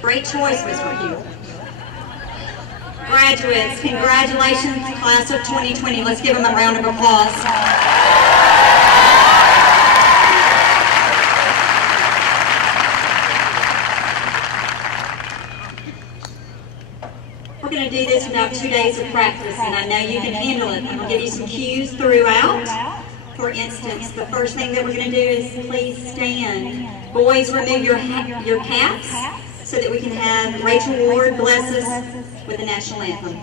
Great choice, Mr. Hill. Graduates, congratulations, class of 2020. Let's give them a round of applause. We're going to do this without 2 days of practice, and I know you can handle it. I'm going to give you some cues throughout. For instance, the first thing that we're going to do is please stand. Boys, remove your caps so that we can have Rachel Ward bless us with the national anthem.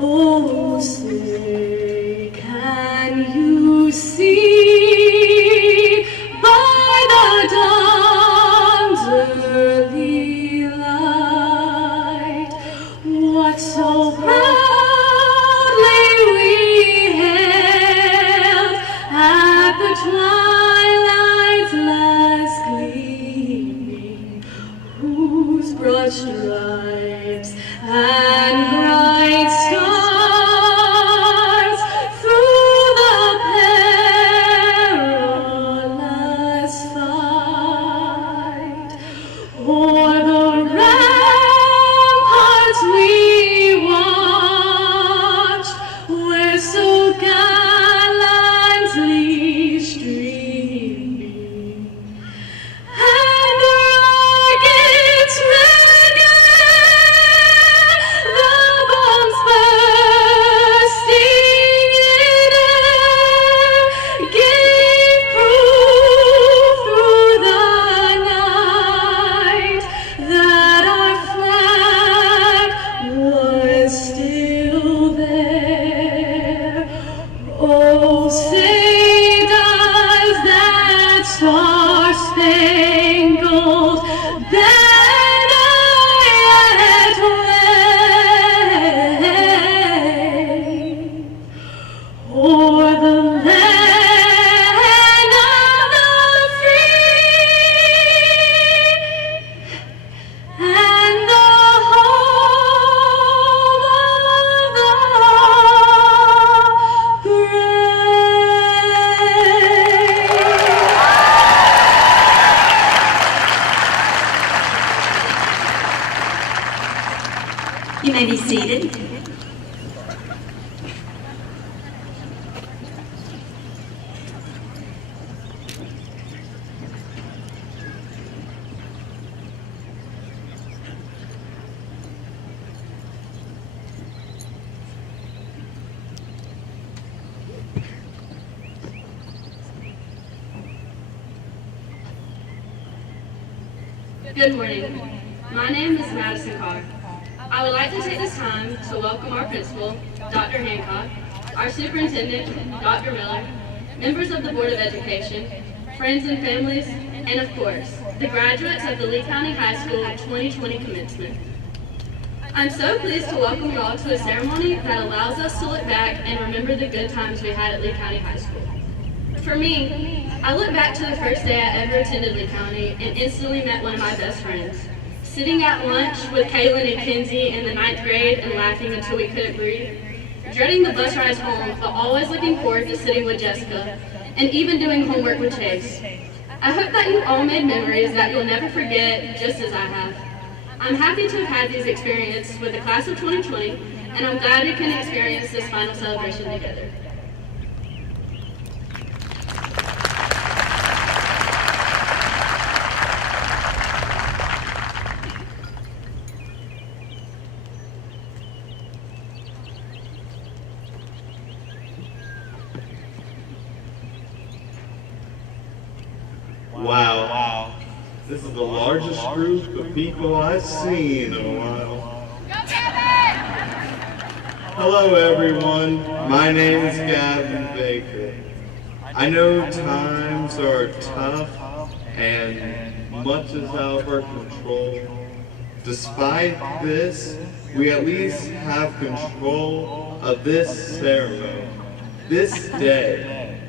Oh, say, can you see by the dawn's early light what so proudly we hailed at the twilight's last gleaming, whose broad stripes and bright stars through the perilous fight o'er the ramparts we watched, where so gallantly streaming and rockets the bombs bursting in air gave proof through the night that our flag was still there. Oh, say does that star-spangled banner yet wave o'er the land of the free and the home of the brave. You may be seated. Good morning. My name is Madison Carr. I would like to take this time to welcome our principal, Dr. Hancock, our superintendent, Dr. Miller, members of the Board of Education, friends and families, and of course, the graduates of the Lee County High School 2020 commencement. I'm so pleased to welcome you all to a ceremony that allows us to look back and remember the good times we had at Lee County High School. For me, I look back to the first day I ever attended Lee County and instantly met one of my best friends. Sitting at lunch with Kaylin and Kinsey in the 9th grade and laughing until we couldn't breathe. Dreading the bus rides home, but always looking forward to sitting with Jessica, and even doing homework with Chase. I hope that you all made memories that you'll never forget, just as I have. I'm happy to have had these experiences with the class of 2020, and I'm glad we can experience this final celebration together. Wow. This is the largest group of people I've seen in a while. Hello everyone, my name is Gavin Baker. I know times are tough and much is out of our control. Despite this, we at least have control of this ceremony, this day.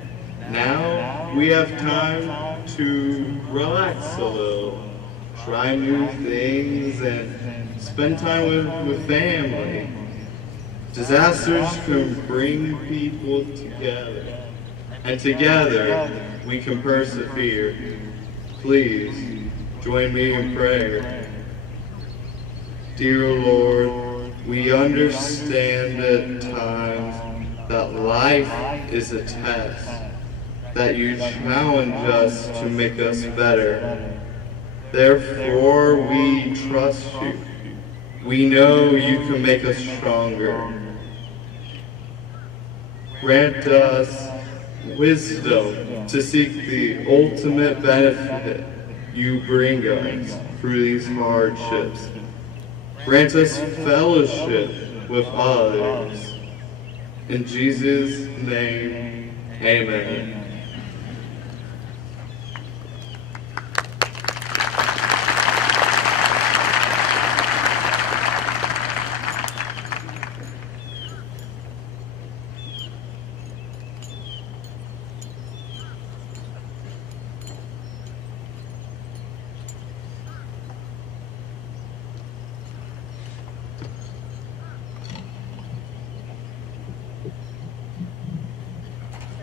Now we have time to relax a little, try new things, and spend time with family. Disasters can bring people together, and together we can persevere. Please join me in prayer. Dear Lord, we understand at times that life is a test, that you challenge us to make us better. Therefore, we trust you. We know you can make us stronger. Grant us wisdom to seek the ultimate benefit you bring us through these hardships. Grant us fellowship with others. In Jesus' name, amen.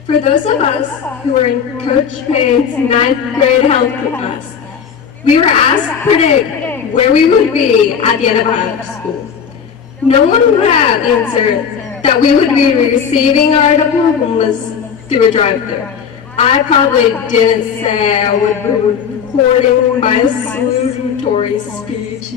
For those of us who were in Coach Payne's 9th grade health class, we were asked to predict where we would be at the end of high school. No one would have answered that we would be receiving our diplomas through a drive-thru. I probably didn't say I would be recording my salutatory speech,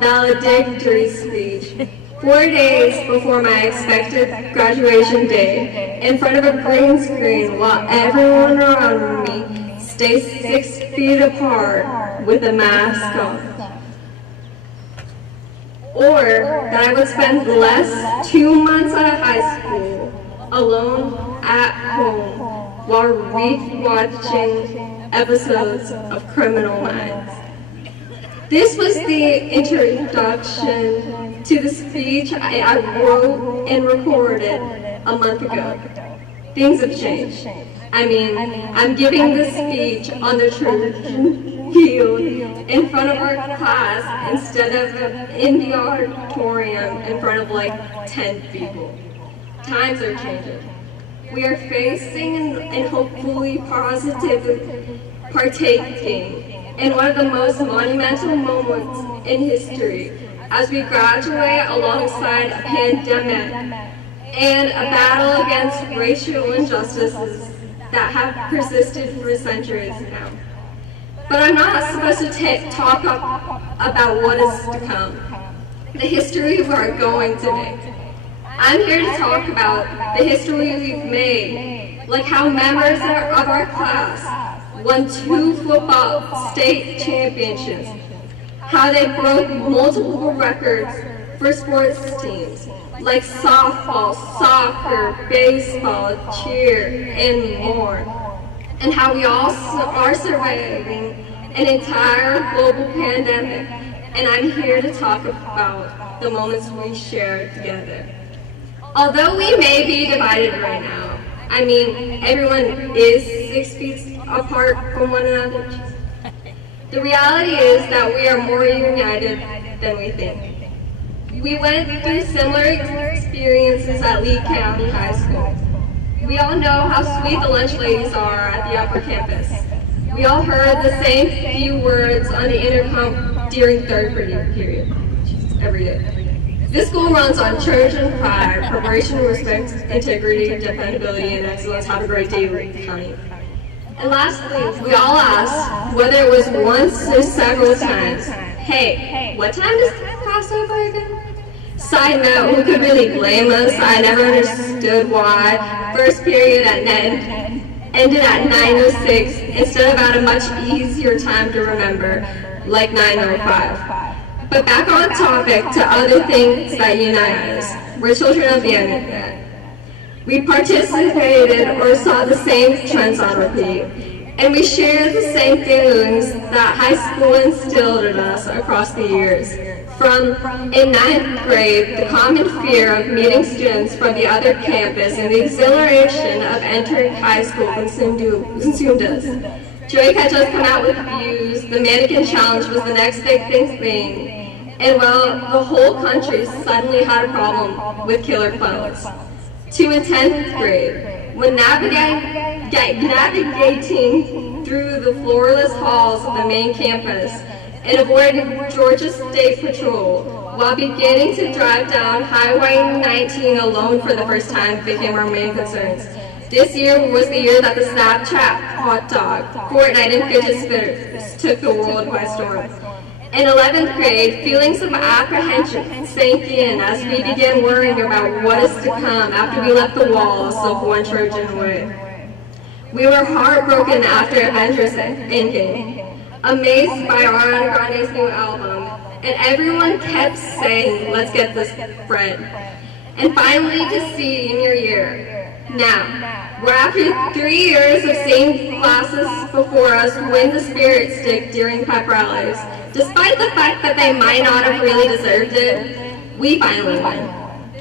valedictory speech, 4 days before my expected graduation day, in front of a green screen while everyone around me stays 6 feet apart with a mask on. Or that I would spend the last 2 months out of high school alone at home while rewatching episodes of Criminal Minds. This was the introduction to the speech I wrote and recorded a month ago. Things have changed. I mean, I'm giving this speech on the Trojan field in front of our class instead of in the auditorium in front of like 10 people. Times are changing. We are facing and hopefully positively partaking in one of the most monumental moments in history as we graduate alongside a pandemic and a battle against racial injustices that have persisted for centuries now. But I'm not supposed to talk about what is to come, the history we are going to make. I'm here to talk about the history we've made, like how members of our class won 2 football state championships, how they broke multiple records for sports teams, like softball, soccer, baseball, cheer, and more, and how we all are surviving an entire global pandemic, and I'm here to talk about the moments we shared together. Although we may be divided right now, I mean, everyone is 6 feet apart from one another. The reality is that we are more united than we think. We went through similar experiences at Lee County High School. We all know how sweet the lunch ladies are at the upper campus. We all heard the same few words on the intercom during third period every day. This school runs on Trojan pride, preparation, respect, integrity, dependability, and excellence. Have a great day, Lee County. And lastly, we all asked, whether it was once or several times, hey, what time does class over again? Side note, who could really blame us? I never understood why first period at ended at 9:06 instead of at a much easier time to remember, like 9:05. But back on topic to other things that unite us. We're children of the internet. We participated or saw the same trends on repeat, and we shared the same feelings that high school instilled in us across the years. From in 9th grade, the common fear of meeting students from the other campus and the exhilaration of entering high school consumed us. Drake had just come out with Views, the mannequin challenge was the next big thing, And well, the whole country suddenly had a problem with killer clowns. To in 10th grade, when navigating through the floorless halls of the main campus and avoiding Georgia State Patrol while beginning to drive down Highway 19 alone for the first time became our main concerns. This year was the year that the Snapchat, hot dog, Fortnite, and fidget spinners took the world by storm. In 11th grade, feelings of apprehension sank in as we began worrying about what is to come after we left the walls of one Trojan way. We were heartbroken after Avengers Endgame, amazed by Ariana Grande's new album, and everyone kept saying, let's get this bread. And finally to senior year. Now, we're after 3 years of seeing classes before us win the Spirit Stick during pep rallies. Despite the fact that they might not have really deserved it, we finally won.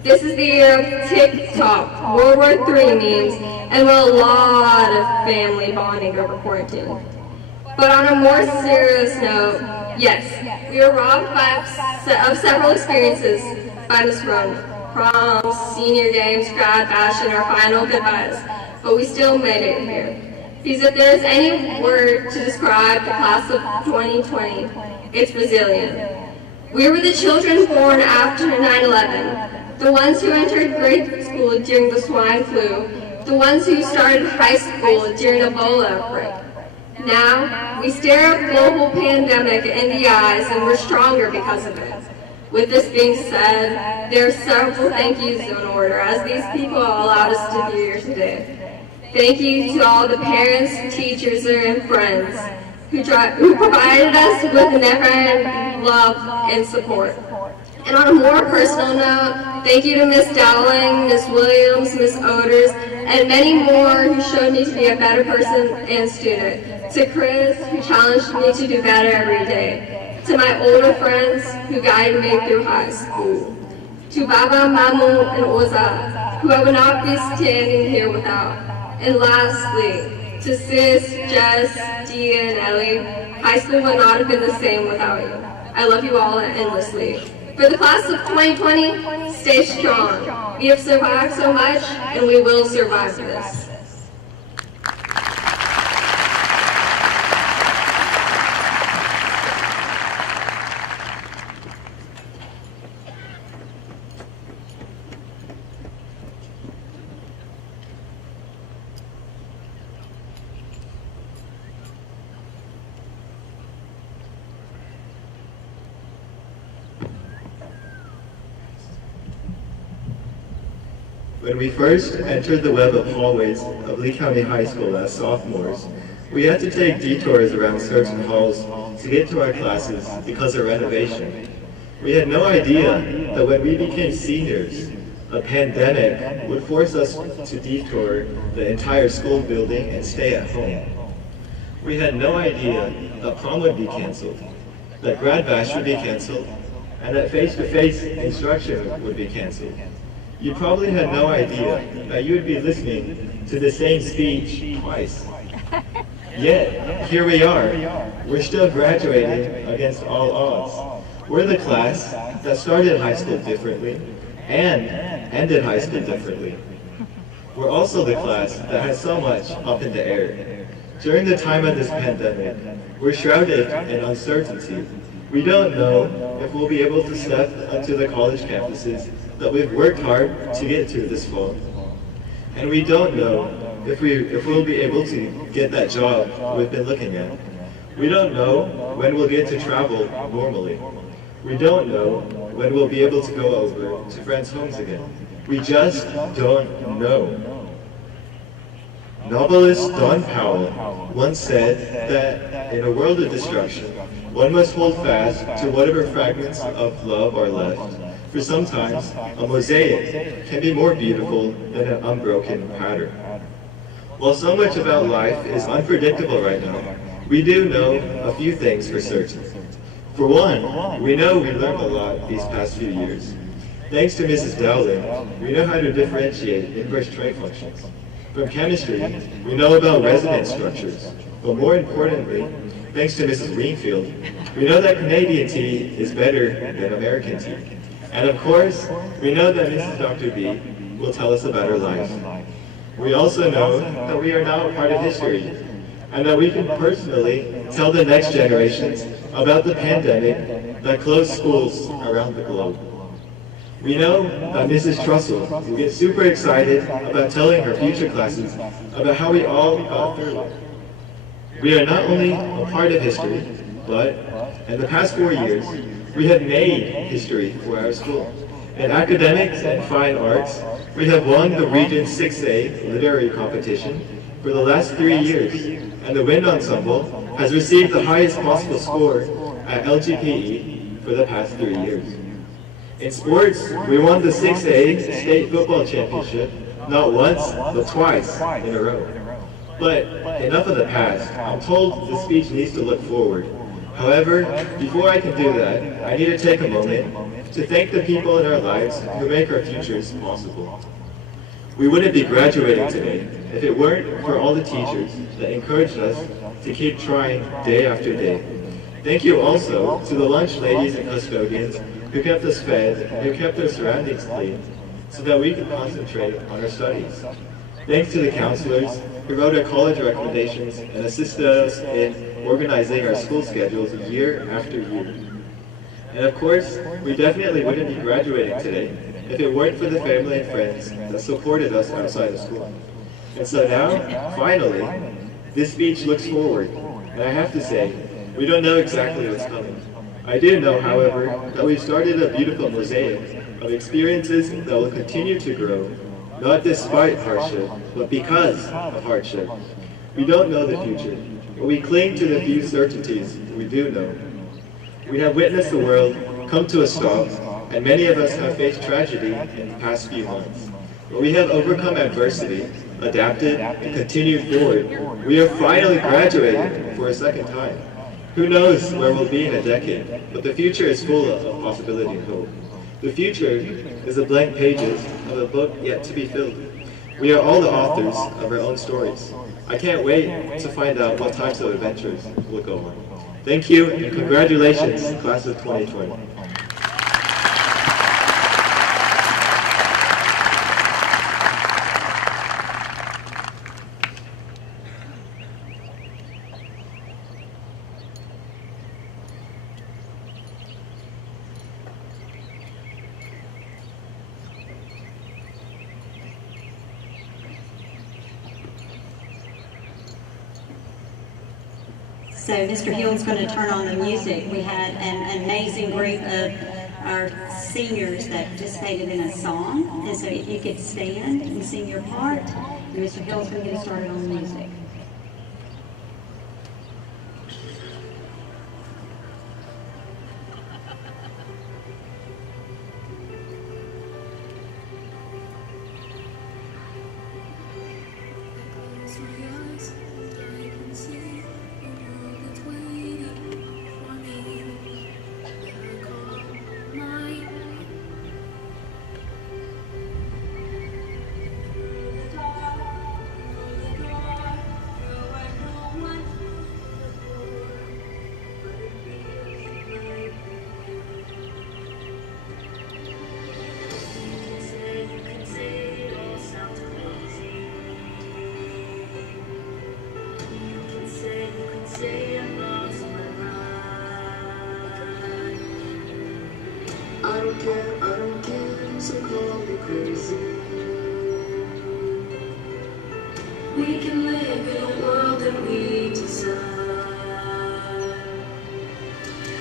This is the year of TikTok, World War III memes, and a lot of family bonding over quarantine. But on a more serious note, yes, we were robbed of several experiences by Miss Rona. Proms, senior games, grad bash, and our final goodbyes, but we still made it here. Because if there's any word to describe the class of 2020, it's resilient. We were the children born after 9/11, the ones who entered grade school during the swine flu, the ones who started high school during Ebola outbreak. Now, we stare a global pandemic in the eyes and we're stronger because of it. With this being said, there are several thank yous in order, as these people allowed us to be here today. Thank you to all the parents, teachers, and friends who provided us with never-ending love and support. And on a more personal note, thank you to Miss Dowling, Miss Williams, Miss Oders, and many more who showed me to be a better person and student. To Chris, who challenged me to do better every day. To my older friends who guided me through high school. To Baba, Mamu, and Oza, who I would not be standing here without. And lastly, to Sis, Jess, Dia, and Ellie, high school would not have been the same without you. I love you all endlessly. For the class of 2020, stay strong. We have survived so much, and we will survive this. When we first entered the web of hallways of Lee County High School as sophomores, we had to take detours around certain halls to get to our classes because of renovation. We had no idea that when we became seniors, a pandemic would force us to detour the entire school building and stay at home. We had no idea that prom would be canceled, that grad bash would be canceled, and that face-to-face instruction would be canceled. You probably had no idea that you would be listening to the same speech twice. Yet, here we are. We're still graduating against all odds. We're the class that started high school differently and ended high school differently. We're also the class that has so much up in the air. During the time of this pandemic, we're shrouded in uncertainty. We don't know if we'll be able to step onto the college campuses that we've worked hard to get to this fall. And we don't know if we'll be able to get that job we've been looking at. We don't know when we'll get to travel normally. We don't know when we'll be able to go over to friends' homes again. We just don't know. Novelist Don Powell once said that in a world of destruction, one must hold fast to whatever fragments of love are left. For sometimes, a mosaic can be more beautiful than an unbroken pattern. While so much about life is unpredictable right now, we do know a few things for certain. For one, we know we learned a lot these past few years. Thanks to Mrs. Dowling, we know how to differentiate inverse trait functions. From chemistry, we know about resonance structures. But more importantly, thanks to Mrs. Greenfield, we know that Canadian tea is better than American tea. And of course, we know that Mrs. Dr. B will tell us about her life. We also know that we are now a part of history, and that we can personally tell the next generations about the pandemic that closed schools around the globe. We know that Mrs. Trussell will get super excited about telling her future classes about how we all got through it. We are not only a part of history, but in the past 4 years, we have made history for our school. In academics and fine arts, we have won the Region 6A literary competition for the last 3 years, and the Wind Ensemble has received the highest possible score at LGPE for the past 3 years. In sports, we won the 6A state football championship not once, but twice in a row. But enough of the past. I'm told the speech needs to look forward. However, before I can do that, I need to take a moment to thank the people in our lives who make our futures possible. We wouldn't be graduating today if it weren't for all the teachers that encouraged us to keep trying day after day. Thank you also to the lunch ladies and custodians who kept us fed and who kept our surroundings clean so that we could concentrate on our studies. Thanks to the counselors who wrote our college recommendations and assisted us in organizing our school schedules year after year. And of course, we definitely wouldn't be graduating today if it weren't for the family and friends that supported us outside of school. And so now, finally, this speech looks forward. And I have to say, we don't know exactly what's coming. I do know, however, that we've started a beautiful mosaic of experiences that will continue to grow, not despite hardship, but because of hardship. We don't know the future, but we cling to the few certainties we do know. We have witnessed the world come to a stop, and many of us have faced tragedy in the past few months. But we have overcome adversity, adapted, and continued forward. We are finally graduating for a second time. Who knows where we'll be in a decade, but the future is full of possibility and hope. The future is the blank pages of a book yet to be filled. We are all the authors of our own stories. I can't wait to find out what types of adventures will go on. Thank you, and congratulations, class of 2020. So Mr. Hill's going to turn on the music. We had an amazing group of our seniors that participated in a song. And so if you could stand and sing your part, and Mr. Hill's going to get us started on the music. I don't care, so call me crazy. We can live in a world that we desire.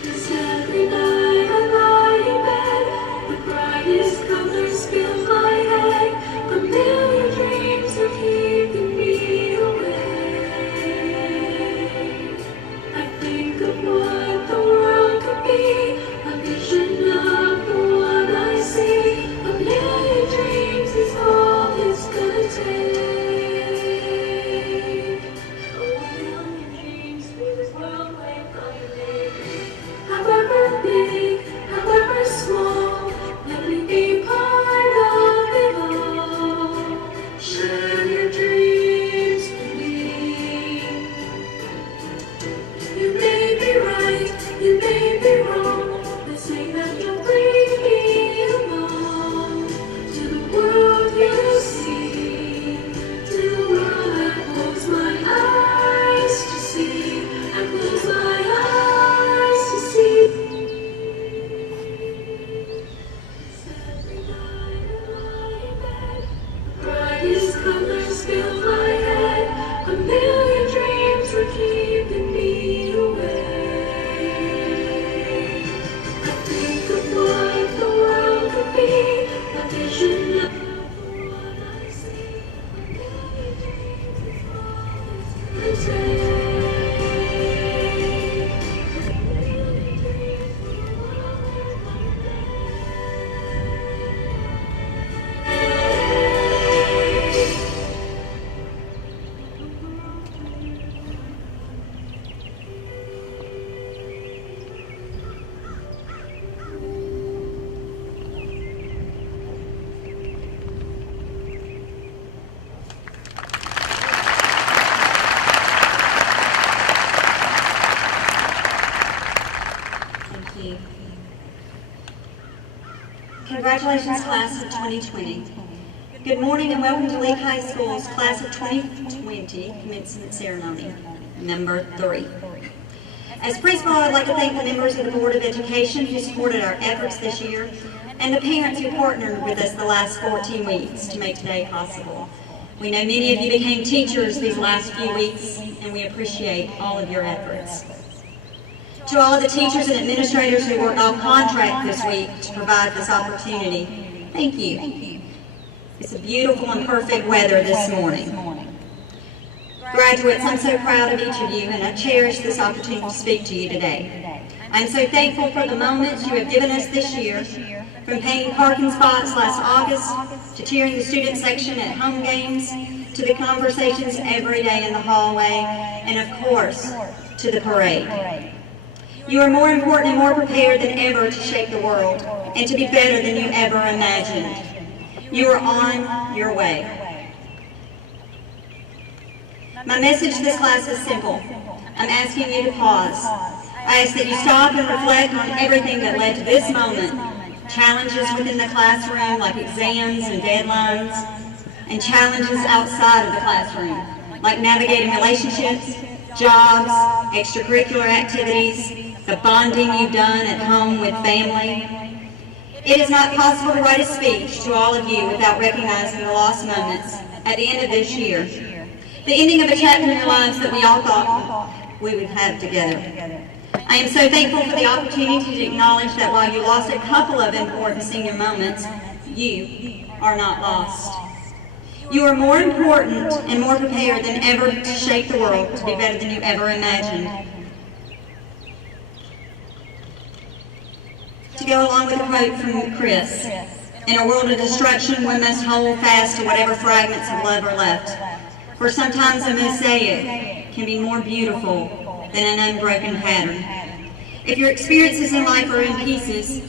'Cause every night I lie in bed, the brightest colors fill my head. A million dreams are keeping me awake. I think of what the world could be, a vision of the one I see. A million dreams is all it's gonna take. Congratulations, class of 2020. Good morning and welcome to Leake High School's class of 2020 commencement ceremony, number 3. As principal, I'd like to thank the members of the Board of Education who supported our efforts this year and the parents who partnered with us the last 14 weeks to make today possible. We know many of you became teachers these last few weeks, and we appreciate all of your efforts. To all of the teachers and administrators who worked off contract this week to provide this opportunity, thank you. It's a beautiful and perfect weather this morning. Graduates, I'm so proud of each of you, and I cherish this opportunity to speak to you today. I'm so thankful for the moments you have given us this year, from painting parking spots last August, to cheering the student section at home games, to the conversations every day in the hallway, and of course, to the parade. You are more important and more prepared than ever to shape the world and to be better than you ever imagined. You are on your way. My message to this class is simple. I'm asking you to pause. I ask that you stop and reflect on everything that led to this moment. Challenges within the classroom like exams and deadlines, and challenges outside of the classroom like navigating relationships, jobs, extracurricular activities, the bonding you've done at home with family. It is not possible to write a speech to all of you without recognizing the lost moments at the end of this year. The ending of a chapter in your lives that we all thought we would have together. I am so thankful for the opportunity to acknowledge that while you lost a couple of important senior moments, you are not lost. You are more important and more prepared than ever to shape the world to be better than you ever imagined. To go along with a quote from Chris, in a world of destruction, one must hold fast to whatever fragments of love are left. For sometimes a mosaic can be more beautiful than an unbroken pattern. If your experiences in life are in pieces,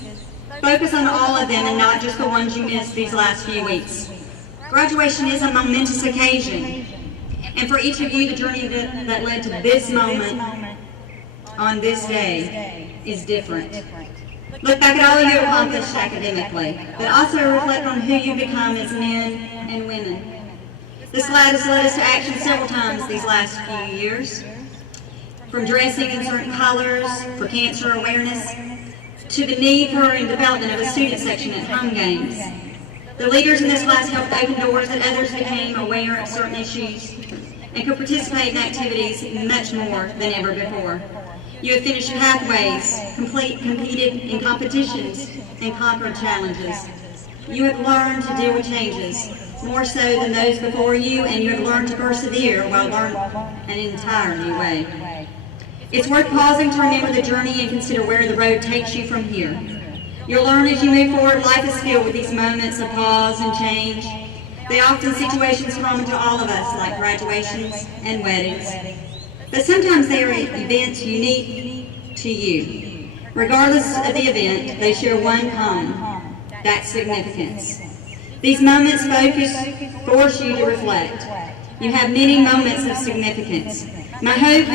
focus on all of them and not just the ones you missed these last few weeks. Graduation is a momentous occasion, and for each of you, the journey that led to this moment on this day is different. Look back at all you accomplished academically, but also reflect on who you become as men and women. This lad has led us to action several times these last few years, from dressing in certain colors for cancer awareness, to the need for and development of a student section at home games. The leaders in this class helped open doors that others became aware of certain issues and could participate in activities much more than ever before. You have finished pathways, competed in competitions, and conquered challenges. You have learned to deal with changes, more so than those before you, and you have learned to persevere while learning an entire new way. It's worth pausing to remember the journey and consider where the road takes you from here. You'll learn as you move forward, life is filled with these moments of pause and change. They are often situations common to all of us, like graduations and weddings. But sometimes they are events unique to you. Regardless of the event, they share one common, that's significance. These moments force you to reflect. You have many moments of significance. My hope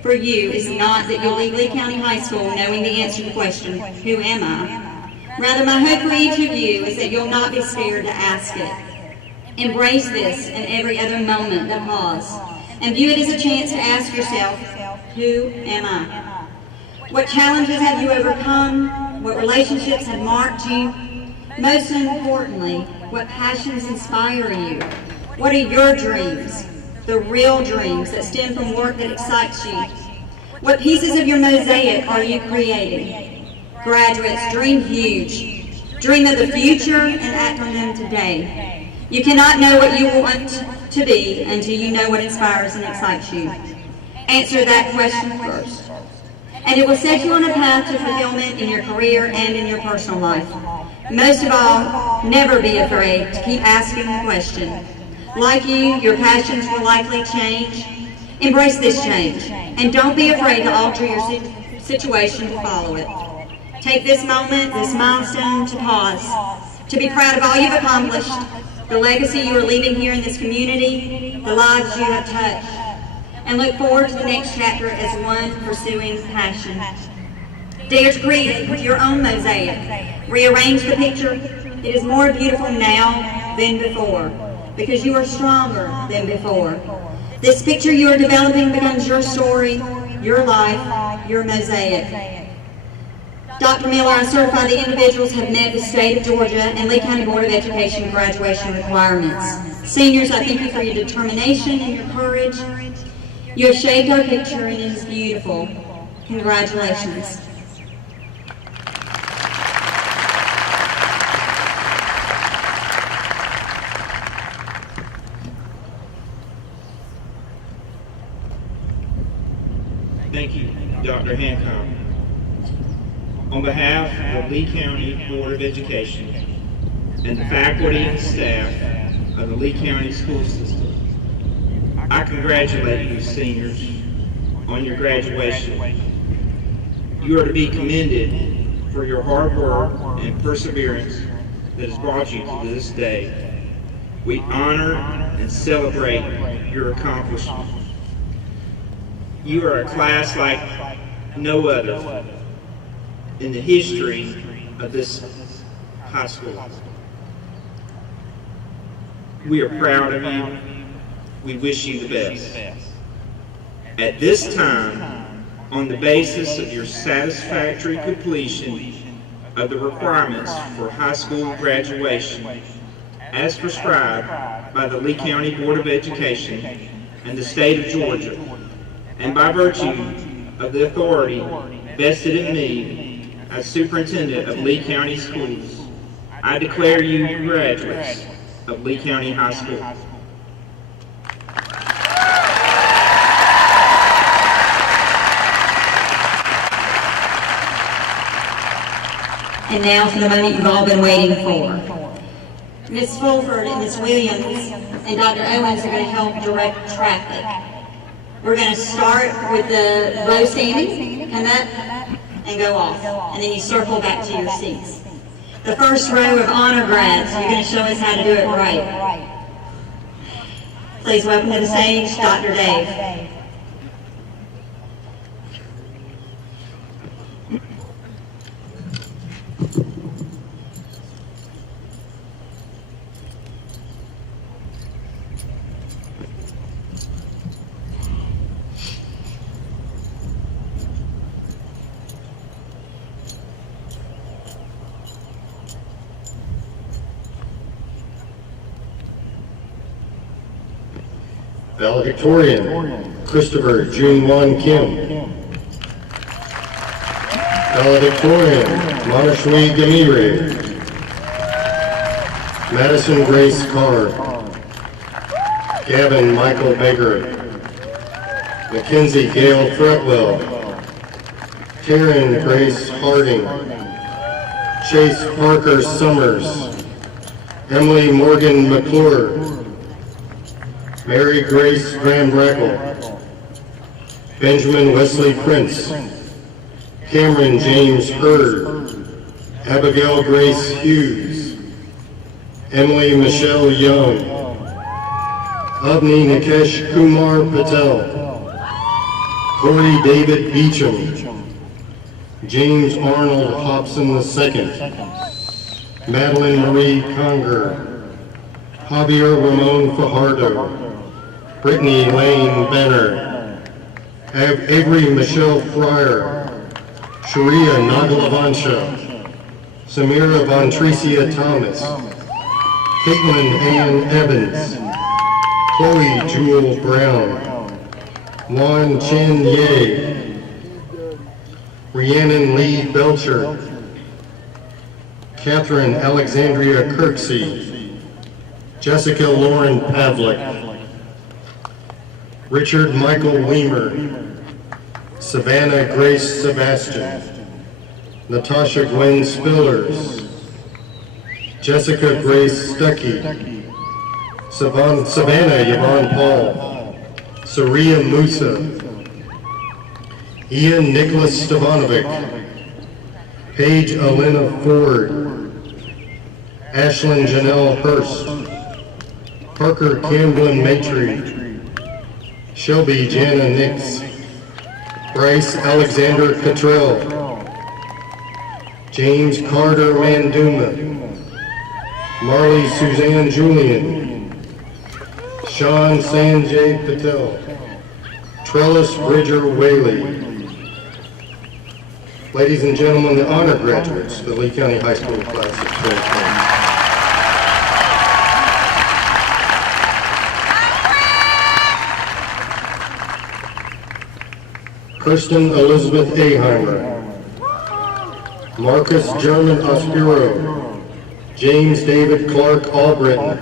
for you is not that you'll leave Lee County High School knowing the answer to the question, who am I? Rather, my hope for each of you is that you'll not be scared to ask it. Embrace this and every other moment of pause, and view it as a chance to ask yourself, who am I? What challenges have you overcome? What relationships have marked you? Most importantly, what passions inspire you? What are your dreams? The real dreams that stem from work that excites you. What pieces of your mosaic are you creating? Graduates, dream huge. Dream of the future and act on them today. You cannot know what you want to be until you know what inspires and excites you. Answer that question first, and it will set you on a path to fulfillment in your career and in your personal life. Most of all, never be afraid to keep asking the question. Like you, your passions will likely change. Embrace this change, and don't be afraid to alter your situation to follow it. Take this moment, this milestone, to pause, to be proud of all you've accomplished, the legacy you are leaving here in this community, the lives you have touched, and look forward to the next chapter as one pursuing passion. Dare to create it with your own mosaic. Rearrange the picture. It is more beautiful now than before, because you are stronger than before. This picture you are developing becomes your story, your life, your mosaic. Dr. Miller, I certify the individuals have met the state of Georgia and Lee County Board of Education graduation requirements. Seniors, I thank you for your determination and your courage. You have shaped our picture and it is beautiful. Congratulations. Thank you, Dr. Hancock. On behalf of the Lee County Board of Education and the faculty and staff of the Lee County School System, I congratulate you seniors on your graduation. You are to be commended for your hard work and perseverance that has brought you to this day. We honor and celebrate your accomplishments. You are a class like no other in the history of this high school. We are proud of you. We wish you the best. At this time, on the basis of your satisfactory completion of the requirements for high school graduation, as prescribed by the Lee County Board of Education and the state of Georgia, and by virtue of the authority vested in me as superintendent of Lee County Schools, I declare you graduates of Lee County High School. And now for the moment you've all been waiting for. Ms. Fulford and Ms. Williams and Dr. Owens are going to help direct traffic. We're going to start with the row standing, come up and go off, and then you circle back to your seats. The first row of honor grads, you're going to show us how to do it right. Please welcome to the stage, Dr. Dave. Valedictorian, Christopher June-Wan Kim. Valedictorian, Manashui Gamire. Madison Grace Carr. Gavin Michael Baker. Mackenzie Gail Fretwell. Taryn Grace Harding. Chase Parker Summers. Emily Morgan McClure. Mary Grace Van Brackle. Benjamin Wesley Prince. Cameron James Hurd. Abigail Grace Hughes. Emily Michelle Young. Avni Nikesh Kumar Patel. Corey David Beecham. James Arnold Hobson II. Madeline Marie Conger. Javier Ramon Fajardo. Brittany Lane Benner. Avery Michelle Fryer. Sharia Nagalavansha. Samira Von Tricia Thomas. Caitlin Ann Evans. Chloe Jewel Brown. Juan Chen Ye. Rhiannon Lee Belcher. Catherine Alexandria Kirksey. Jessica Lauren Pavlik. Richard Michael Weimer. Savannah Grace Sebastian. Natasha Gwen Spillers. Jessica Grace Stuckey. Savannah Yvonne Paul. Saria Musa. Ian Nicholas Stevanovic. Paige Elena Ford. Ashlyn Janelle Hurst. Parker Camblin Matry. Shelby Jana Nix. Bryce Alexander Cottrell. James Carter Manduma, Marley Suzanne Julian, Sean Sanjay Patel, Trellis Bridger Whaley. Ladies and gentlemen, the honor graduates of the Lee County High School class of 2020. Kirsten Elizabeth Aheimer, Marcus German Ospiro, James David Clark Albritton,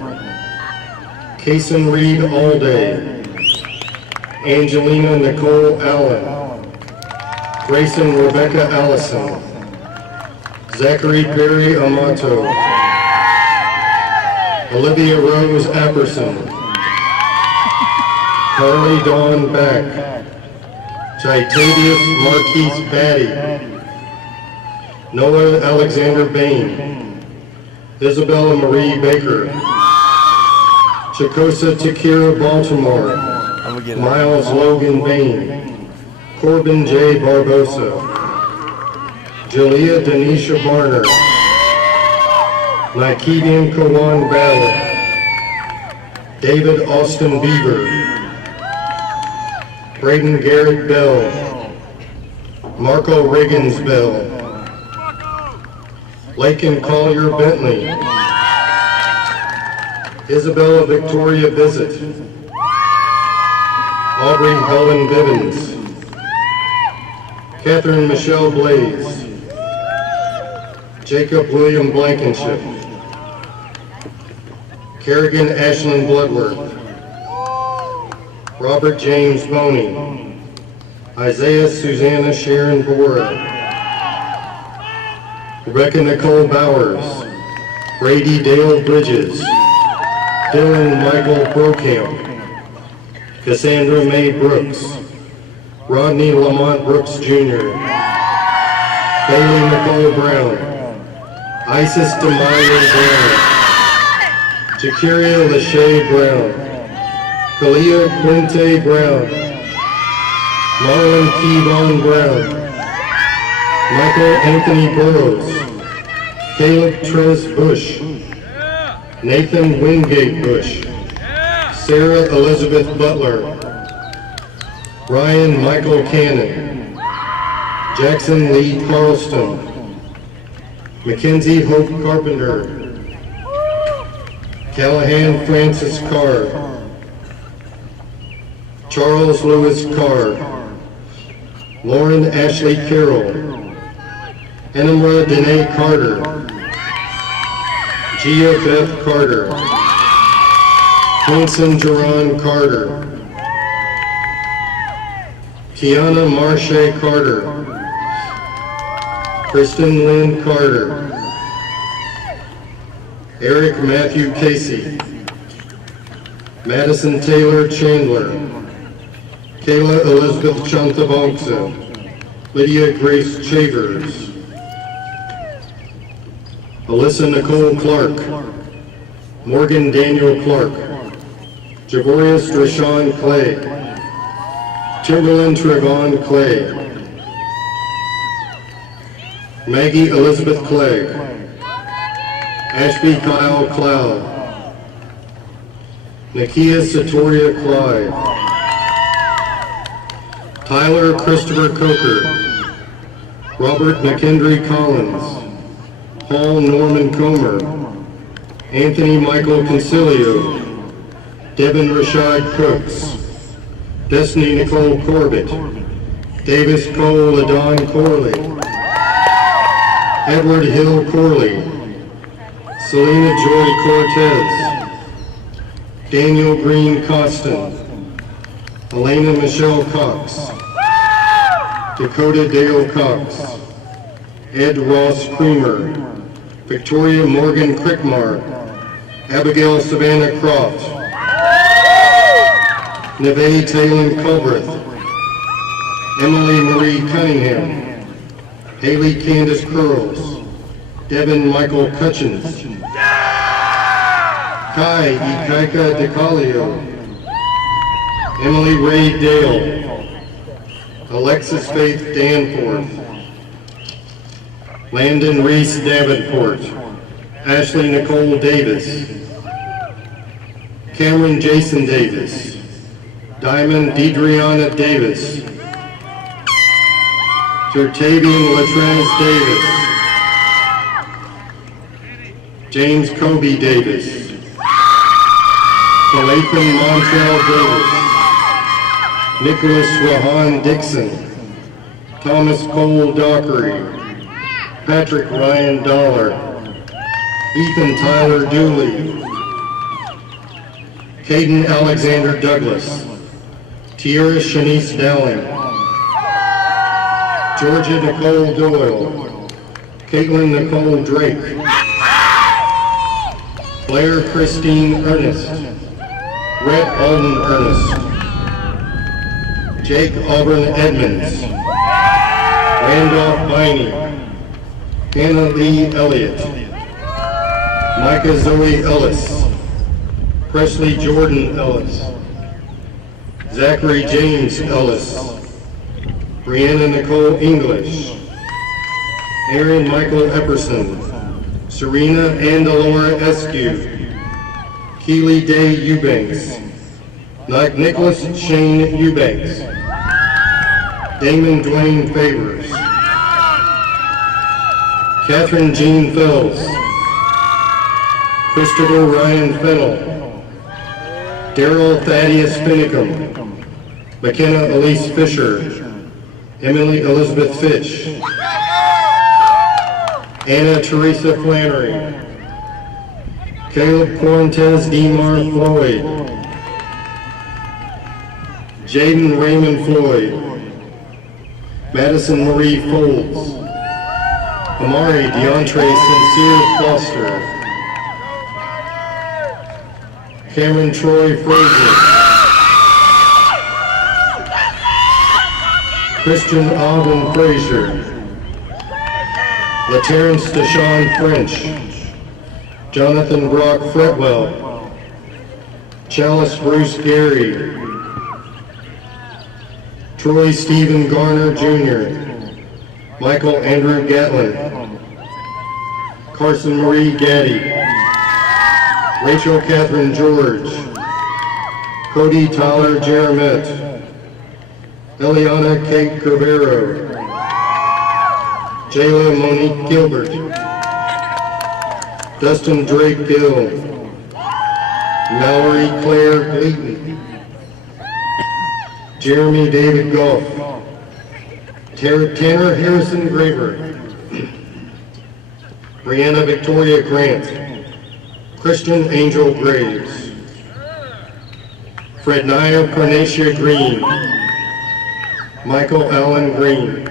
Kason Reed Allday, Angelina Nicole Allen, Grayson Rebecca Allison, Zachary Perry Amato, Olivia Rose Apperson, Carly Dawn Back, Jitavius Marquise Batty, Noah Alexander Bain, Isabella Marie Baker, Chakosa Takira Baltimore, Miles Logan Bain, Corbin J. Barbosa, Jalea Denisha Barner, Nikedian Kawan Ballard, David Austin Beaver, Braden Garrett Bell, Marco Riggins Bell, Lakin Collier Bentley, Isabella Victoria Bissett, Aubrey Helen Bivens, Catherine Michelle Blaze, Jacob William Blankenship, Kerrigan Ashlyn Bloodworth, Robert James Boney, Isaiah Susanna Sharon Bora, Rebecca Nicole Bowers, Brady Dale Bridges, Dylan Michael Brokamp, Cassandra Mae Brooks, Rodney Lamont Brooks Jr., Bailey Nicole Brown, Isis Demario Brown, Jakiria Lachey Brown, Kalia Quinte Brown, Marlon Kevon Brown, Michael Anthony Burrows, Caleb Trez Bush, Nathan Wingate Bush, Sarah Elizabeth Butler, Ryan Michael Cannon, Jackson Lee Carlston, Mackenzie Hope Carpenter, Callahan Francis Carr, Charles Lewis Carr, Lauren Ashley Carroll, Enamra Danae Carter, Gia Beth Carter, Hanson Jerron Carter, Kiana Marche Carter, Kristen Lynn Carter, Eric Matthew Casey, Madison Taylor Chandler, Kayla Elizabeth Chantavongsa, Lydia Grace Chavers, Alyssa Nicole Clark, Morgan Daniel Clark, Javorius Rashawn Clay, Timberland Trevon Clay, Maggie Elizabeth Clegg, Ashby Kyle Cloud, Nakia Satoria Clyde, Tyler Christopher Coker, Robert McKendry Collins, Paul Norman Comer, Anthony Michael Concilio, Devin Rashad Cooks, Destiny Nicole Corbett, Davis Cole Adon Corley, Edward Hill Corley, Selena Joy Cortez, Daniel Green Costin, Elena Michelle Cox, Dakota Dale Cox, Ed Ross Creamer, Victoria Morgan Crickmar, Abigail Savannah Croft, Neve Taylor Culbreth, Emily Marie Cunningham, Haley Candace Curls, Devin Michael Cutchins, Kai Ikaika DeCalio, Emily Ray Dale, Alexis Faith Danforth, Landon Reese Davenport, Ashley Nicole Davis, Cameron Jason Davis, Diamond Deidreana Davis, Tertavian Latrez Davis, James Kobe Davis, Lathan Montrell Davis, Nicholas Rahan Dixon, Thomas Cole Dockery, Patrick Ryan Dollar, Ethan Tyler Dooley, Caden Alexander Douglas, Tiara Shanice Dowling, Georgia Nicole Doyle, Caitlin Nicole Drake, Blair Christine Ernest, Rhett Alden Ernest, Jake Auburn Edmonds, Randolph Viney, Hannah Lee Elliott, Micah Zoe Ellis, Presley Jordan Ellis, Zachary James Ellis, Brianna Nicole English, Aaron Michael Epperson, Serena Andalora Eskew, Keely Day Eubanks, Nicholas Shane Eubanks, Damon Dwayne Favors, Catherine Jean Fells, Christopher Ryan Fennell, Daryl Thaddeus Finicum, McKenna Elise Fisher, Emily Elizabeth Fitch, Anna Teresa Flannery, Caleb Cortez Demar Floyd, Jaden Raymond Floyd, Madison Marie Folds, Amari DeAndre Sincere Foster, Cameron Troy Frazier, Christian Alden Frazier, LaTerrence Deshaun French, Jonathan Brock Fretwell, Chalice Bruce Gary, Troy Stephen Garner Jr., Michael Andrew Gatlin, Carson Marie Gaddy, Rachel Catherine George, Cody Tyler Jeremett, Eliana Kate Cordero, Jayla Monique Gilbert, Dustin Drake Gill, Mallory Claire Gleaton, Jeremy David Goff, Tanner Harrison Graver, Brianna Victoria Grant, Christian Angel Graves, Frednaya Carnacia Green, Michael Allen Green,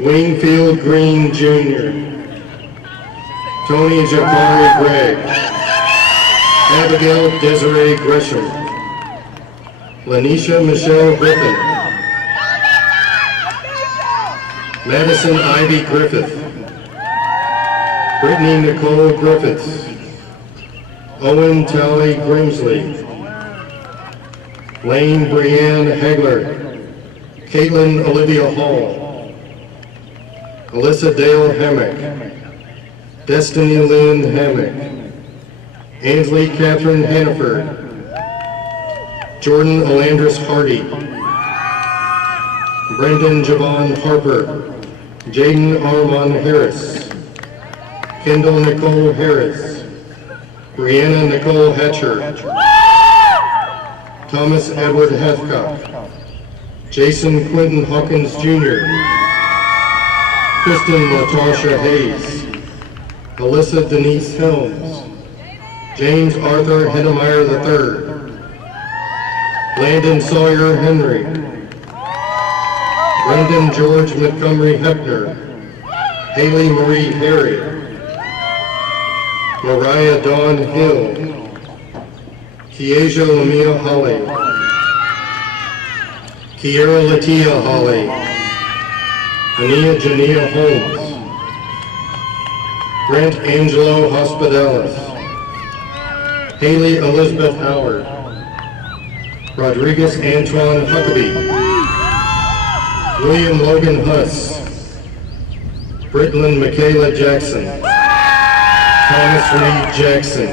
Wingfield Green Jr., Tony Jabari Gregg, Abigail Desiree Gresham, Lanisha Michelle Griffin, Madison Ivy Griffith, Brittany Nicole Griffiths, Owen Tally Grimsley, Lane Brianne Hegler, Caitlin Olivia Hall, Alyssa Dale Hammock, Destiny Lynn Hammock, Ansley Catherine Hannaford, Jordan Alandris Hardy, Brendan Javon Harper, Jaden Armand Harris, Kendall Nicole Harris, Brianna Nicole Hatcher, Thomas Edward Hathcock, Jason Quinton Hawkins Jr., Kristen Natasha Hayes, Alyssa Denise Helms, James Arthur Hennemeyer III, Landon Sawyer Henry, Brendan George Montgomery Hepner, Haley Marie Harry, Mariah Dawn Hill, Kiesia Lamia Holly, Kiera Latia Holly, Ania Jania Holmes, Brent Angelo Hospitalis, Haley Elizabeth Howard, Rodriguez Antoine Huckabee, William Logan Huss, Brittlin Michaela Jackson, Thomas Reed Jackson,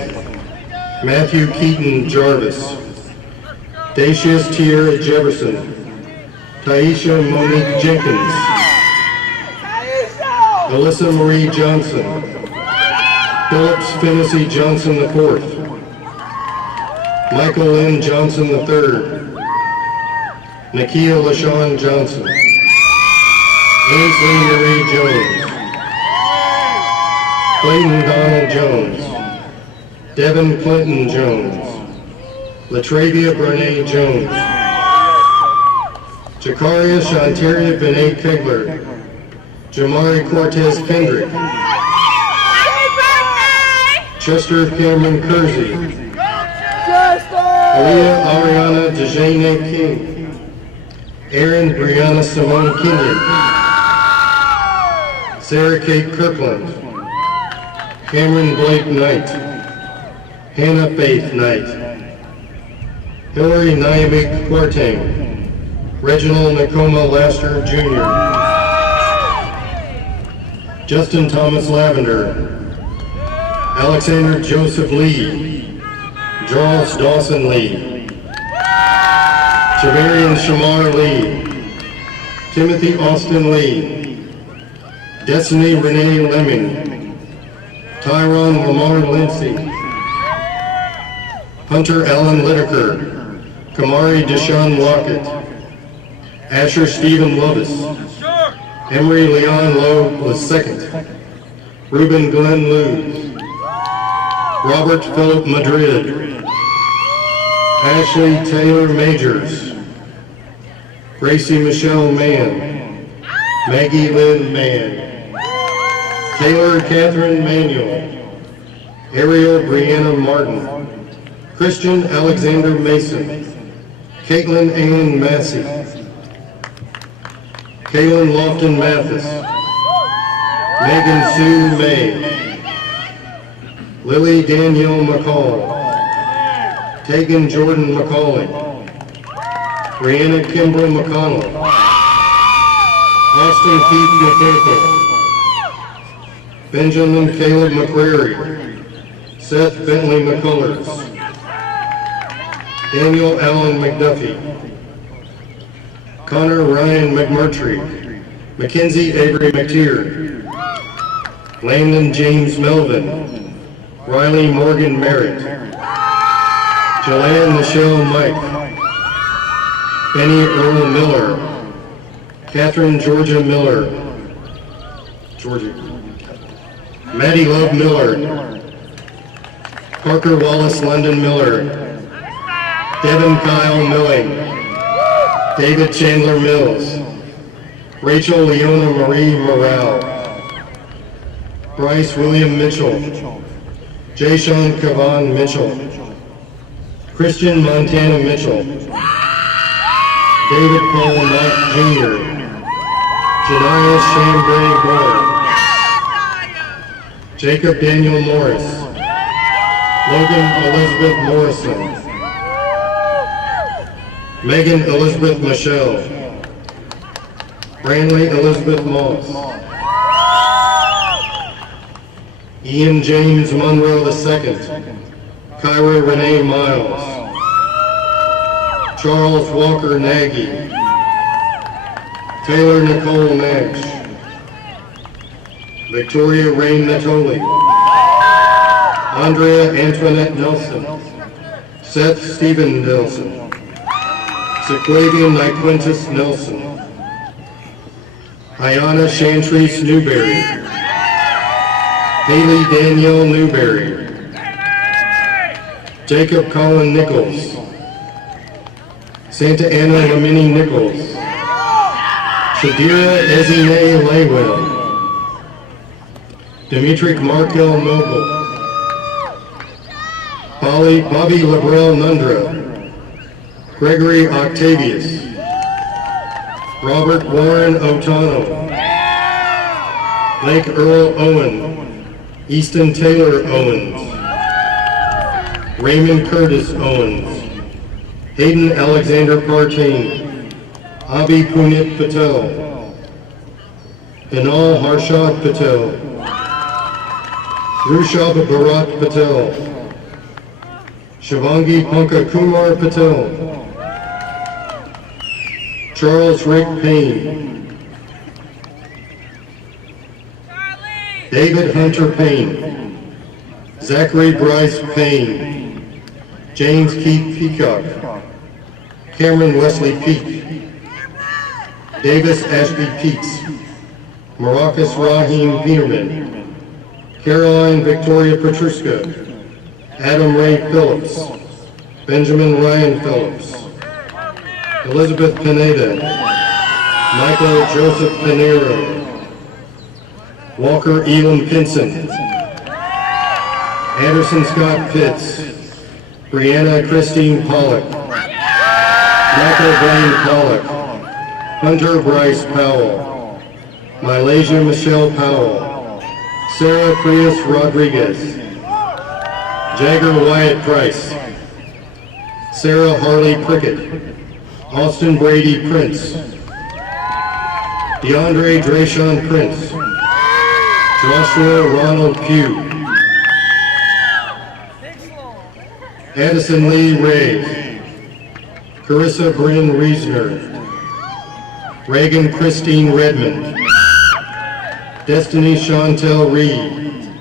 Matthew Keaton Jarvis, Dacius Tier Jefferson, Taisha Monique Jenkins, Alyssa Marie Johnson, Phillips Finnessy Johnson IV, Michael N. Johnson III, Nakia LaShawn Johnson, Ainsley Marie Jones, Clayton Donald Jones, Devin Clinton Jones, Latravia Brene Jones, Jakaria Shantaria Benet Kegler, Jamari Cortez Kendrick, Chester Cameron Kersey, Aaliyah Ariana Dejane King, Erin Brianna Simone Kenyon, Sarah Kate Kirkland, Cameron Blake Knight, Hannah Faith Knight, Hillary Nyamik Quartang, Reginald Nakoma Laster Jr., Justin Thomas Lavender, Alexander Joseph Lee, Charles Dawson Lee, Shavarian Shamar Lee, Timothy Austin Lee, Destiny Renee Lemming, Tyron Lamar Lindsay, Hunter Allen Littaker, Kamari Deshaun Lockett, Asher Stephen Lovis, Emery Leon Lowe II, Reuben Glenn Luz, Robert Philip Madrid, Ashley Taylor Majors, Gracie Michelle Mann, Maggie Lynn Mann, Taylor Catherine Manuel, Ariel Brianna Martin, Christian Alexander Mason, Caitlin Ann Massey, Kaylin Lofton Mathis, Megan Sue May, Lily Danielle McCall, Tegan Jordan McCauley, Brianna Kimbrell McConnell, Austin Keith McCampbell, Benjamin Caleb McCrary, Seth Bentley McCullers, Daniel Allen McDuffie, Connor Ryan McMurtry, Mackenzie Avery McTeer, Landon James Melvin, Riley Morgan Merritt, Joanne Michelle Mike, Benny Earl Miller, Catherine Georgia Miller, Maddie Love Miller, Parker Wallace London Miller, Devin Kyle Milling, David Chandler Mills, Rachel Leona Marie Morale, Bryce William Mitchell, Jayshawn Kavan Mitchell, Christian Montana Mitchell, David Paul Mott Jr., Janaya Chambray Moore, Jacob Daniel Morris, Logan Elizabeth Morrison, Megan Elizabeth Michelle, Branley Elizabeth Moss, Ian James Monroe II, Kyra Renee Miles, Charles Walker Nagy, Taylor Nicole Nash, Victoria Rain Natoli, Andrea Antoinette Nelson, Seth Stephen Nelson, Sequavian Nyquintus Nelson, Ayana Chantrice Newberry, Haley Danielle Newberry, Jacob Colin Nichols, Santa Ana Lamini Nichols, Shadira Ezine Laywell, Dimitri Markel Noble, Bobby Labrell Nundra, Gregory Octavius, Robert Warren Otano, Lake Earl Owen, Easton Taylor Owens, Raymond Curtis Owens, Hayden Alexander Partain, Abhi Punit Patel, Hinal Harshad Patel, Rushab Bharat Patel, Shivangi Panka Kumar Patel, Charles Rick Payne, David Hunter Payne, Zachary Bryce Payne, James Keith Peacock, Cameron Wesley Peak, Davis Ashby Peets, Maracus Raheem Peterman, Caroline Victoria Petruska, Adam Ray Phillips, Benjamin Ryan Phillips, Elizabeth Pineda, Michael Joseph Pinero, Walker Elam Pinson, Anderson Scott Pitts, Brianna Christine Pollock, Michael Blaine Pollock, Hunter Bryce Powell, Mylasia Michelle Powell, Sarah Prius Rodriguez, Jagger Wyatt Price, Sarah Harley Prickett, Austin Brady Prince, DeAndre Drayshawn Prince, Joshua Ronald Pugh, Addison Lee Ray, Carissa Bryn Reisner, Reagan Christine Redmond, Destiny Chantel Reed,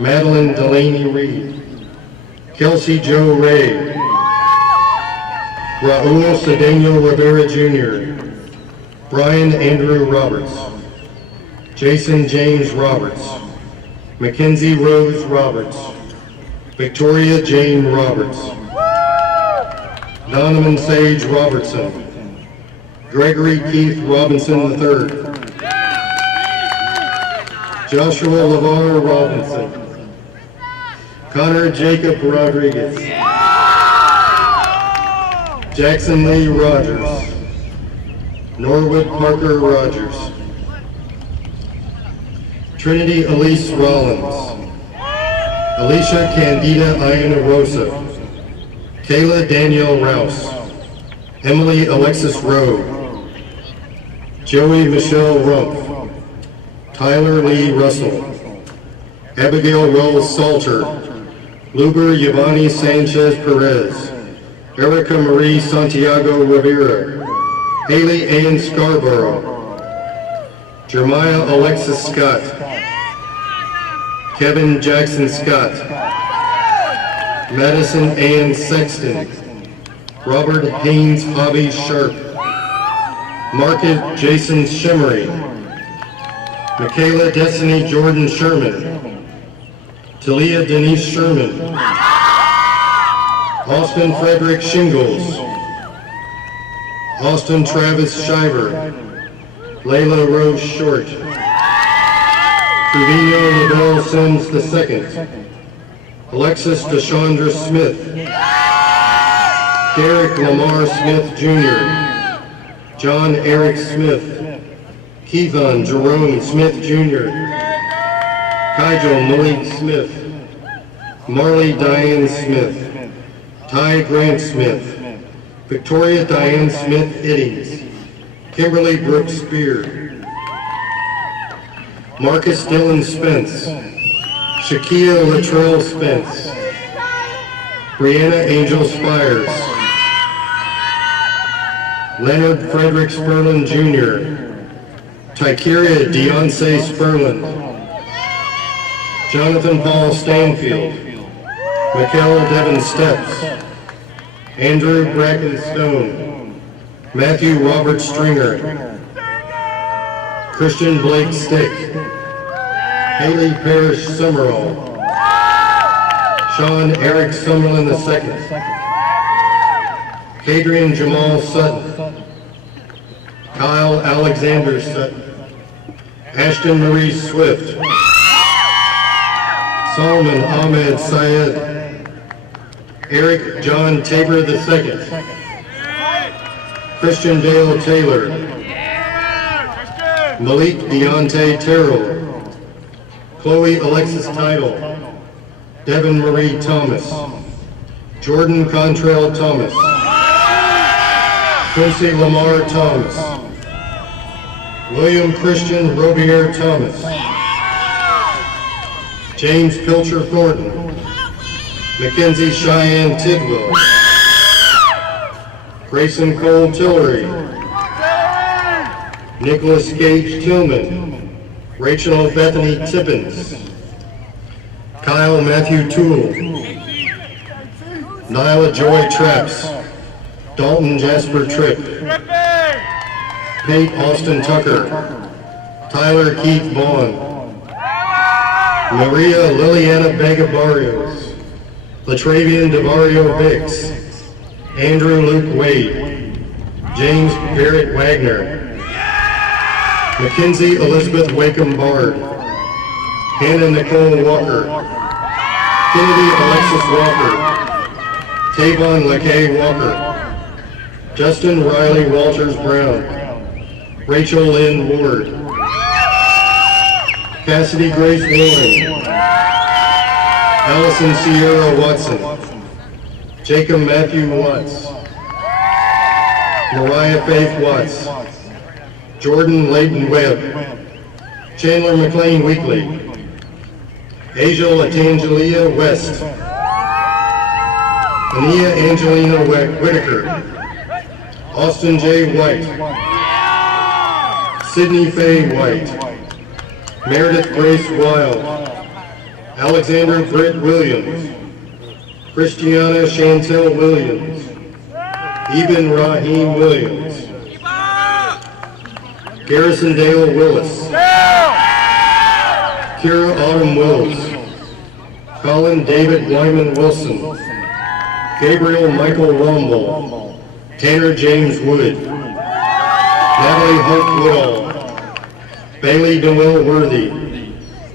Madeline Delaney Reed, Kelsey Joe Ray, Raul Cedeno Rivera Jr., Brian Andrew Roberts, Jason James Roberts, Mackenzie Rose Roberts, Victoria Jane Roberts, Donovan Sage Robertson, Gregory Keith Robinson III, Joshua LeVar Robinson, Connor Jacob Rodriguez, Jackson Lee Rogers, Norwood Parker Rogers, Trinity Elise Rollins, Alicia Candida Iana Rosa, Kayla Danielle Rouse, Emily Alexis Rowe, Joey Michelle Rumpf, Tyler Lee Russell, Abigail Rose Salter, Luber Yvonne Sanchez Perez, Erica Marie Santiago Rivera, Haley Ann Scarborough, Jeremiah Alexis Scott, Kevin Jackson Scott, Madison Ann Sexton, Robert Haynes Hobby Sharp, Market Jason Shimmery, Michaela Destiny Jordan Sherman, Talia Denise Sherman, Austin Frederick Shingles, Austin Travis Shiver, Layla Rose Short, Trevino Ladell Sims II, Alexis DeShandra Smith, Derek Lamar Smith Jr., John Eric Smith, Keithon Jerome Smith Jr., Kygel Malik Smith, Marley Diane Smith, Ty Grant Smith, Victoria Diane Smith Iddings, Kimberly Brooks Spear, Marcus Dillon Spence, Shakia Latrell Spence, Brianna Angel Spires, Leonard Frederick Sperlin Jr., Tykeria Deoncé Sperlin, Jonathan Paul Stanfield, Michaela Devin Steps, Andrew Bracken Stone, Matthew Robert Stringer, Christian Blake Stick, Haley Parrish Summerall, Sean Eric Summerlin II, Kadrian Jamal Sutton, Kyle Alexander Sutton, Ashton Marie Swift, Solomon Ahmed Syed, Eric John Tabor II, Christian Dale Taylor, Malik Deontay Terrell, Chloe Alexis Tidal, Devin Marie Thomas, Jordan Contrail Thomas, Quincy Lamar Thomas, William Christian Robier Thomas, James Pilcher Thornton, Mackenzie Cheyenne Tidwell, Grayson Cole Tillery, Nicholas Gage Tillman, Rachel Bethany Tippins, Kyle Matthew Toole, Nyla Joy Traps, Dalton Jasper Tripp, Pate Austin Tucker, Tyler Keith Vaughn, Maria Liliana Vega Barrios, Latravian DeVario Vicks, Andrew Luke Wade, James Barrett Wagner, Mackenzie Elizabeth Wakeham Bard, Hannah Nicole Walker, Kennedy Alexis Walker, Tavon LeKay Walker, Justin Riley Walters Brown, Rachel Lynn Ward, Cassidy Grace Warren, Allison Sierra Watson, Jacob Matthew Watts, Mariah Faith Watts, Jordan Layton Webb, Chandler McLean Weekly, Asia Latangelia West, Ania Angelina Whitaker, Austin J. White, Sydney Faye White, Meredith Grace Wild, Alexander Britt Williams, Christiana Chantel Williams, Eben Raheem Williams, Garrison Dale Willis, Kira Autumn Wills, Colin David Wyman Wilson, Gabriel Michael Rumble, Tanner James Wood, Natalie Hope Woodall, Bailey Noel Worthy,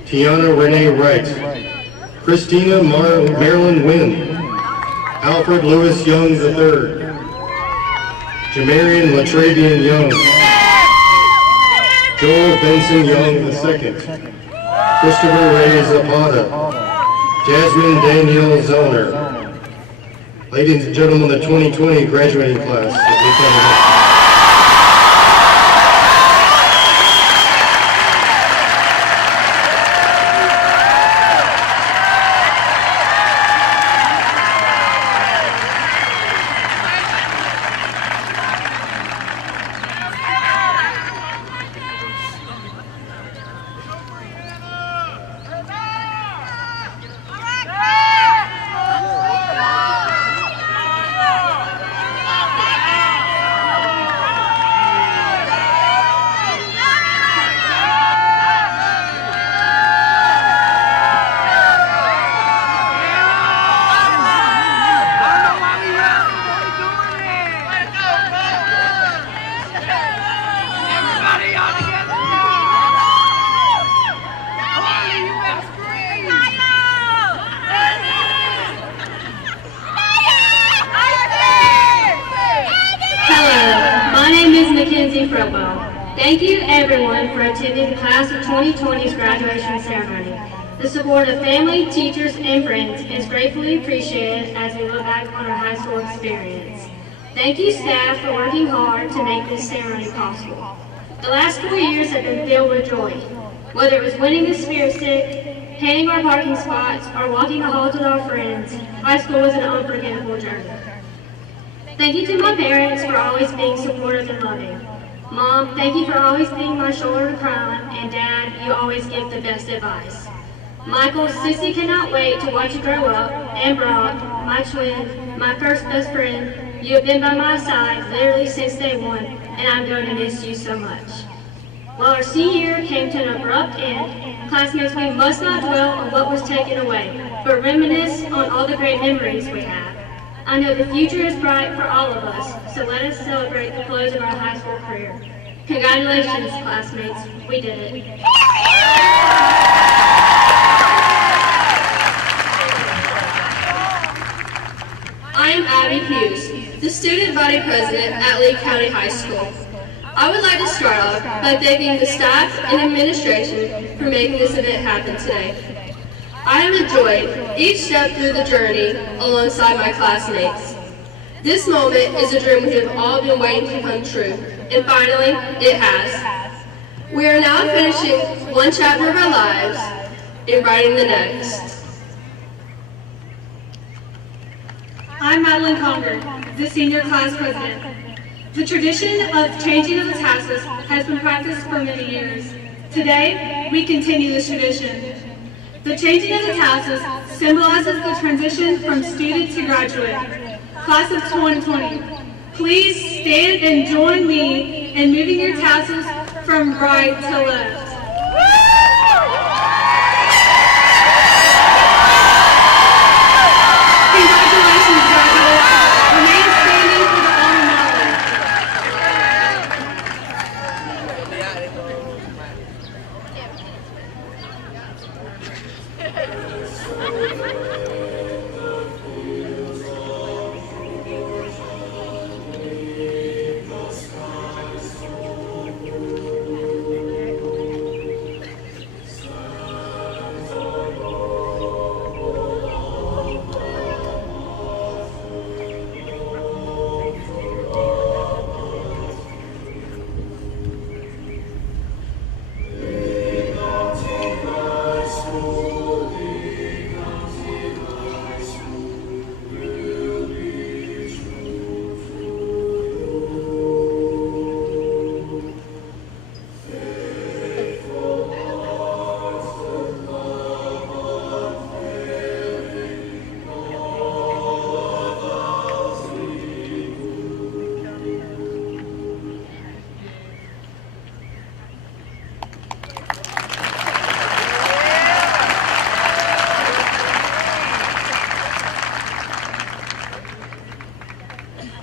Tiana Renee Wright, Christina Marilyn Wynn, Alfred Lewis Young III, Jamarian Latravian Young, Joel Benson Young II, Christopher Ray Zapata, Jasmine Danielle Zoner. Ladies and gentlemen, the 2020 graduating class of Lee County High School. Thank you everyone for attending the class of 2020's graduation ceremony. The support of family, teachers, and friends is gratefully appreciated as we look back on our high school experience. Thank you staff for working hard to make this ceremony possible. The last 4 years have been filled with joy. Whether it was winning the Spirit Stick, painting our parking spots, or walking the halls with our friends, high school was an unforgettable journey. Thank you to my parents for always being supportive and loving. Mom, thank you for always being my shoulder to cry on, and Dad, you always give the best advice. Michael, Sissy cannot wait to watch you grow up, and Brock, my twin, my first best friend, you have been by my side literally since day one, and I'm going to miss you so much. While our senior year came to an abrupt end, classmates, we must not dwell on what was taken away, but reminisce on all the great memories we have. I know the future is bright for all of us, so let us celebrate the close of our high school career. Congratulations, classmates. We did it. I am Abby Hughes, the student body president at Lee County High School. I would like to start off by thanking the staff and administration for making this event happen today. I have enjoyed each step through the journey alongside my classmates. This moment is a dream we have all been waiting to come true, and finally, it has. We are now finishing one chapter of our lives and writing the next. I'm Madeline Conger, the senior class president. The tradition of changing of the tassels has been practiced for many years. Today, we continue this tradition. The changing of the tassels symbolizes the transition from student to graduate. Class of 2020, please stand and join me in moving your tassels from right to left. Congratulations, graduates. Remain standing for the alma mater.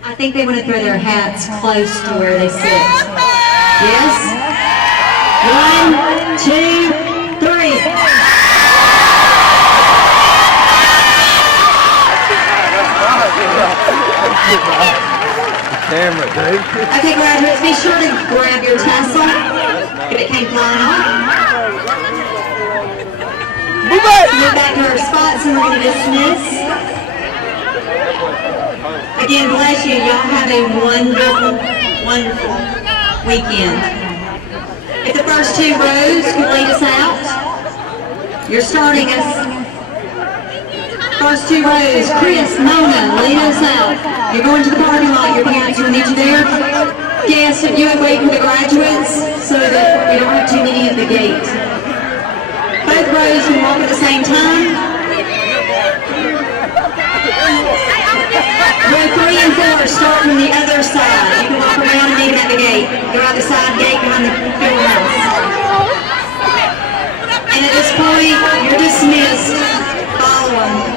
I think they want to throw their hats close to where they sit. Yes? 1, 2, 3. Okay, graduates, be sure to grab your tassel if it came flying off. Move back to our spots and we're going to dismiss. Again, bless you. Y'all have a wonderful, wonderful weekend. If the first two rows could lead us out, you're starting us. First two rows, Chris, Mona, lead us out. You're going to the parking lot. Your parents will need you there. Guests, if you would wait for the graduates so that we don't have too many at the gate. Both rows can walk at the same time. Row 3 and 4 start from the other side. You can walk around and meet them at the gate. Go out the side gate behind the field house. And at this point, you're dismissed. Follow them.